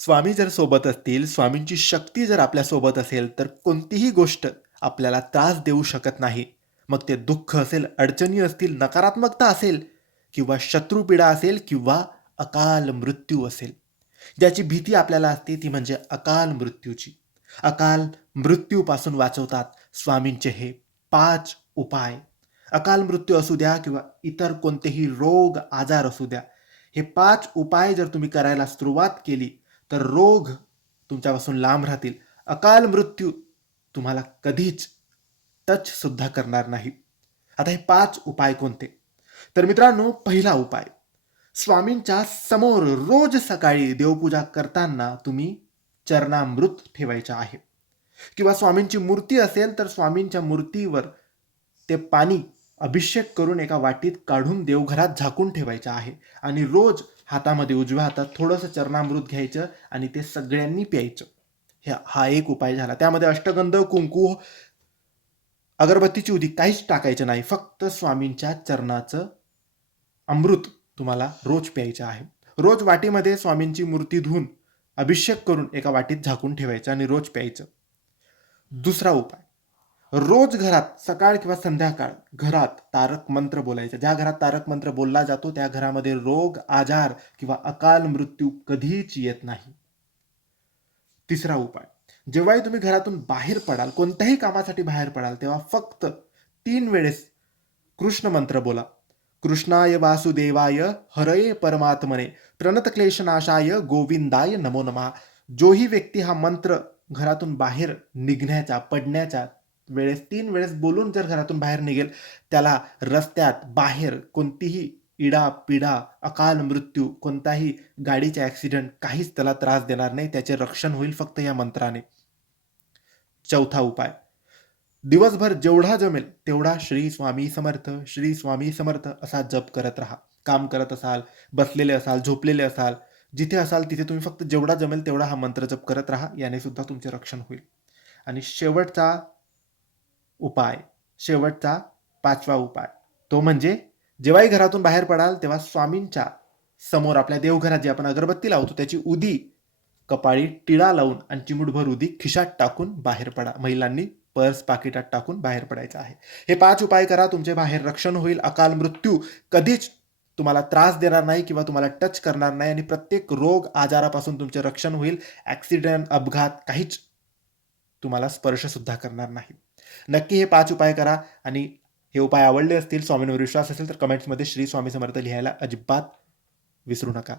स्वामी जर सोबत असतील, स्वामींची शक्ती जर आपल्यासोबत असेल, तर कोणतीही गोष्ट आपल्याला त्रास देऊ शकत नाही. मग ते दुःख असेल, अडचणी असतील, नकारात्मकता असेल किंवा शत्रुपीडा असेल किंवा अकाल मृत्यू असेल. ज्याची भीती आपल्याला असते ती म्हणजे अकाल मृत्यूची. अकाल मृत्यूपासून वाचवतात स्वामींचे हे पाच उपाय. अकाल मृत्यू असू द्या किंवा इतर कोणतेही रोग, आजार असू द्या. हे पाच उपाय जर तुम्ही करायला सुरुवात केली, तर रोग तुमच्यापासून लांब राहतील. अकाल मृत्यू तुम्हाला कधीच टचसुद्धा करणार नाही. आता हे पाच उपाय कोणते? तर मित्रांनो, पहिला उपाय स्वामींच्या समोर रोज सकाळी देवपूजा करताना तुम्ही चरणामृत ठेवायचं आहे किंवा स्वामींची मूर्ती असेल तर स्वामींच्या मूर्तीवर ते पाणी अभिषेक करून एका वाटीत काढून देवघरात झाकून ठेवायचं आहे आणि रोज हातामध्ये उजव्या हातात थोडंसं चरणामृत घ्यायचं आणि ते सगळ्यांनी प्यायचं. हे हा एक उपाय झाला. त्यामध्ये अष्टगंध कुंकू अगरबत्तीची उदी काहीच टाकायचं नाही. फक्त स्वामींच्या चरणाचं अमृत तुम्हाला रोज प्यायचं आहे. रोज वाटीमध्ये स्वामींची मूर्ती धुवून अभिषेक करून एका वाटीत झाकून ठेवायचं आणि रोज प्यायचं. दुसरा उपाय. रोज घरात सकाळ किंवा संध्याकाळ घरात तारक मंत्र बोलायचं. ज्या घरात तारक मंत्र बोलला जातो त्या घरामध्ये रोग आजार किंवा अकाल मृत्यू कधीच येत नाही. तिसरा उपाय. जेव्हाही तुम्ही घरातून बाहेर पडाल कोणत्याही कामासाठी बाहेर पडाल तेव्हा फक्त तीन वेळेस कृष्ण मंत्र बोला. कृष्णाय वासुदेवाय हरये परमात्मने प्रणतक्लेशनाशाय गोविंदाय नमो नमः. जोही व्यक्ती हा मंत्र घरातून बाहेर निघण्याच्या पडण्याच्या वेळेस तीन वेळेस बोलून जर घरातून बाहेर निघेल त्याला रस्त्यात बाहेर कोणतीही इडा पिडा अकाल मृत्यू कोणताही गाडीचा ॲक्सिडेंट काहीच त्याला त्रास देणार नाही. त्याचे रक्षण होईल फक्त या मंत्राने. चौथा उपाय. दिवसभर जेवढा जमेल तेवढा श्री स्वामी समर्थ श्री स्वामी समर्थ असा जप करत राहा. काम करत असाल बसलेले असाल झोपलेले असाल जिथे असाल तिथे तुम्ही फक्त जेवढा जमेल तेवढा हा मंत्र जप करत राहा. याने सुद्धा तुमचे रक्षण होईल. आणि शेवटचा उपाय. शेवटचा पाचवा उपाय. तो म्हणजे जेव्हाही घरातून बाहेर पडाल तेव्हा स्वामींच्या समोर आपल्या देवघरात जी आपण अगरबत्ती लावतो त्याची उदी कपाळी टिळा लावून आणि चिमुटभर उदी खिशात टाकून बाहेर पडा. महिलांनी पर्स पाकिटात टाकून बाहेर पडायचं आहे. हे पाच उपाय करा तुमचे बाहेर रक्षण होईल अकाल मृत्यू कधीच तुम्हाला त्रास देणार नाही किंवा तुम्हाला टच करणार नाही आणि प्रत्येक रोग आजारापासून तुमचे रक्षण होईल. ॲक्सिडेंट अपघात काहीच तुम्हाला स्पर्शसुद्धा करणार नाही. नक्की हे पाच उपाय करा. आणि हे उपाय आवडले असतील स्वामींवर विश्वास असेल तर कमेंट्समध्ये श्री स्वामी समर्थ लिहायला अजिबात विसरू नका.